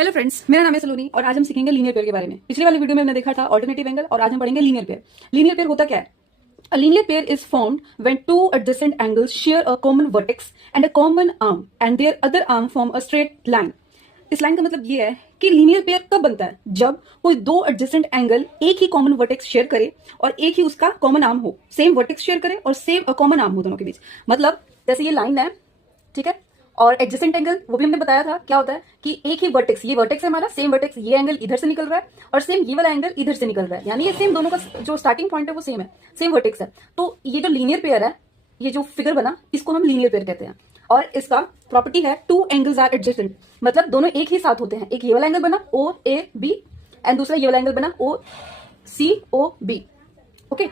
Hello friends, मेरा नाम है सलोनी और आज हम सीखेंगे लीनियर पेयर के बारे में। पिछली वाली वीडियो में हमने देखा था ऑल्टरनेटिव एंगल और आज हम पढ़ेंगे लीनियर पेयर। लीनियर पेयर होता क्या है? A linear pair is formed when two adjacent angles share a common vertex and a common arm and their other arm form a straight line। इस line का मतलब ये है कि लीनियर पेयर कब बनता है? जब कोई दो एडजेसेंट एंगल एक ही कॉमन वर्टेक्स शेयर करे और एक ही उसका कॉमन आर्म हो, सेम वर्टेक्स शेयर करे और सेम कॉमन आर्म हो दोनों के बीच। मतलब जैसे ये लाइन है, ठीक है, और एडजेसेंट एंगल वो भी हमने बताया था क्या होता है कि एक ही वर्टेक्स, ये वर्टेक्स है हमारा, सेम वर्टेक्स, ये एंगल इधर से निकल रहा है और सेम ये वाला एंगल इधर से निकल रहा है, यानी ये सेम दोनों का जो स्टार्टिंग पॉइंट है वो सेम है, सेम वर्टेक्स है। तो ये जो लीनियर पेयर है, ये जो फिगर बना, इसको हम लीनियर पेयर कहते हैं। और इसका प्रॉपर्टी है टू एंगल्स आर एडजेसेंट, मतलब दोनों एक ही साथ होते हैं। एक ये वाला एंगल बना ओ ए बी एंड दूसरा ये वाला एंगल बना O C O B. Okay,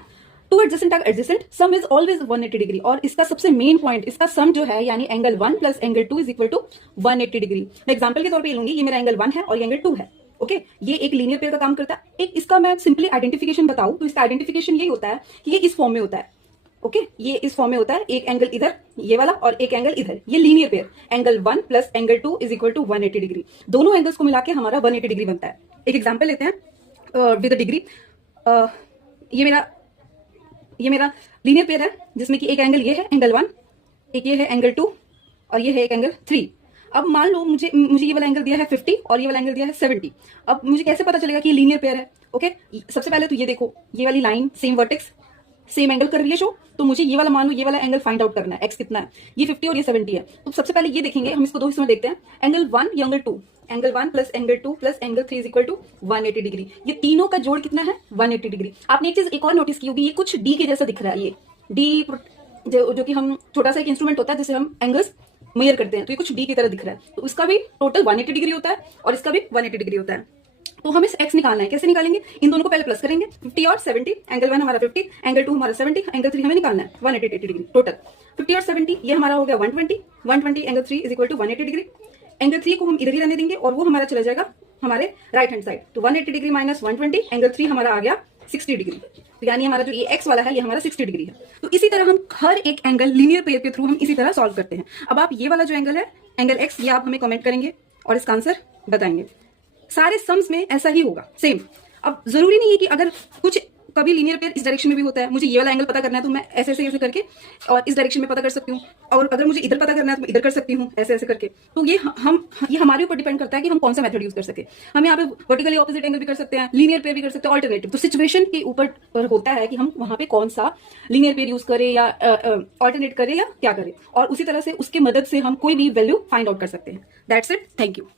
two adjacent are adjacent, sum is always 180 degree. और इसका सबसे मेन पॉइंट, इसका सम जो है यानी angle 1 plus angle 2 is equal to 180 degree. मैं एग्जांपल के तौर पे लूंगी, ये मेरा एंगल 1 है और ये एंगल 2 है। ओके, ये एक लीनियर पेयर का काम करता है। एक इसका मैं सिंपली आइडेंटिफिकेशन बताऊं तो इसका आइडेंटिफिकेशन यही होता है कि ये इस फॉर्म में होता है। ओके, ये इस फॉर्म में होता है, एक एंगल इधर ये वाला और एक एंगल इधर, ये linear pair. Angle 1 plus angle 2 is equal to 180 degree. दोनों एंगल्स को मिला के हमारा 180 डिग्री बनता है। एक एग्जाम्पल लेते हैं विद डिग्री। ये मेरा लीनियर पेयर है जिसमें कि एक एंगल ये है एंगल 1, एक ये है एंगल 2 और ये है एक एंगल 3। अब मान लो मुझे ये वाला एंगल दिया है 50 और ये वाला एंगल दिया है 70। अब मुझे कैसे पता चलेगा कि ये लीनियर पेयर है? ओके, सबसे पहले तो ये देखो, ये वाली line same vertex same angle कर रही है शो, तो मुझे ये वाला, मान लो ये वाला एंगल फाइंड आउट करना है, एक्स कितना है, ये 50 और ये 70 है। तो सबसे पहले ये देखेंगे, हम इसको दो हिस्सों में देखते हैं। एंगल 1 या angle 2, angle 1 plus angle 2 plus angle 3 is equal to 180 degree. ये तीनों का जोड़ कितना है? 180 डिग्री। आपने एक चीज एक और नोटिस की होगी, ये कुछ डी के जैसा दिख रहा है। ये डी जो कि हम छोटा सा एक इंस्ट्रूमेंट होता है जिससे हम एंगल्स मेजर करते हैं, तो ये कुछ डी की तरह दिख रहा है। तो इसका भी टोटल 180 डिग्री होता है और इसका भी 180 डिग्री होता है। तो हमें एक्स निकालना है। कैसे निकालेंगे? इन दोनों को पहले प्लस करेंगे, 50 और 70। एंगल 1 हमारा 50, एंगल 2 हमारा 70, एंगल 3 हमें निकालना है 180 डिग्री टोटल। 50 और 70 ये हमारा हो गया 120 angle 3 is equal to 180 degree. Angle 3 को हम इधर ही रहने देंगे और वो हमारा चला जाएगा हमारे राइट हैंड साइड। तो 180 डिग्री माइनस 120, एंगल 3 हमारा आ गया 60 डिग्री। तो यानी हमारा जो ये एक्स वाला है ये हमारा 60 डिग्री है। तो इसी तरह हम हर एक एंगल लीनियर पेयर के थ्रू हम इसी तरह सॉल्व करते हैं। अब आप ये वाला जो एंगल है एंगल एक्स, ये आप हमें कमेंट करेंगे और इसका आंसर बताएंगे। सारे सम्स में ऐसा ही होगा, सेम। अब जरूरी नहीं है कि अगर कुछ कभी लीनियर पेयर इस डायरेक्शन में भी होता है, मुझे ये वाला एंगल पता करना है तो मैं ऐसे ऐसे करके और इस डायरेक्शन में पता कर सकती हूँ, और अगर मुझे इधर पता करना है तो मैं इधर कर सकती हूँ, ऐसे ऐसे करके। तो ये हमारे ऊपर डिपेंड करता है कि हम कौन सा मेथड यूज कर सके। हम यहाँ पे वर्टिकली ऑपोजिट एंगल भी कर सकते हैं, लीनियर पेयर भी कर सकते हैं, ऑल्टरनेटिव। तो सिचुएशन के ऊपर होता है कि हम वहां पे कौन सा लीनियर पेयर यूज करें या ऑल्टरनेट करें या क्या करें, और उसी तरह से उसकी मदद से हम कोई भी वैल्यू फाइंड आउट कर सकते हैं। That's it, thank you.